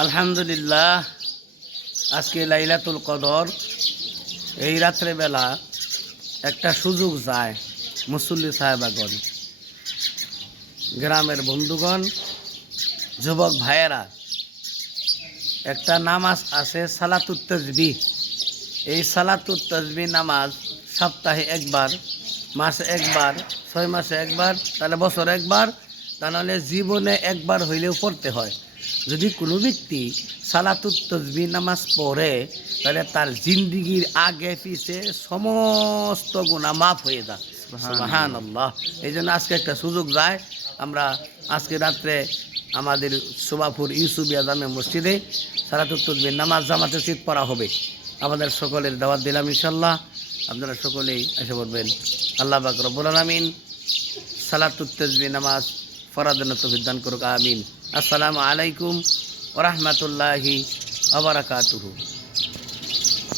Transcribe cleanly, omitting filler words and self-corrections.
আলহামদুলিল্লাহ, আজকে লাইলাতুল কদর। এই রাত্রেবেলা একটা সুযোগ যায় মুসল্লি সাহেবাগণ, গ্রামের বন্ধুগণ, যুবক ভাইয়েরা, একটা নামাজ আছে সালাতুত তাসবিহ। এই সালাতুত তাসবিহ নামাজ সপ্তাহে একবার, মাসে একবার, 6 মাসে একবার, তাহলে বছরে একবার, তা নাহলে জীবনে একবার হইলেও পড়তে হয়। যদি কোনো ব্যক্তি সালাতুত তাসবিহ নামাজ পড়ে তাহলে তার জিন্দিগির আগে পিছে সমস্ত গুনাহ মাফ হয়ে যায়। সুবহানাল্লাহ। এই জন্য আজকে একটা সুযোগ যায়। আমরা আজকে রাত্রে আমাদের শোভাপুর ইউসুফিয়া জামে মসজিদে সালাতুত তাসবিহ নামাজ জামাতে চিত পড়া হবে। আমাদের সকলের দাওয়াত দিলাম ইনশাল্লাহ। আপনারা সকলেই এসে পড়বেন। আল্লাহ পাক রব্বুল আলামিন সালাতুত তাসবিহ নামাজ পড়ার জন্য তৌফিক দান করুক, আমিন। আসসালামু আলাইকুম ওয়া রাহমাতুল্লাহি ওয়া বারাকাতুহু।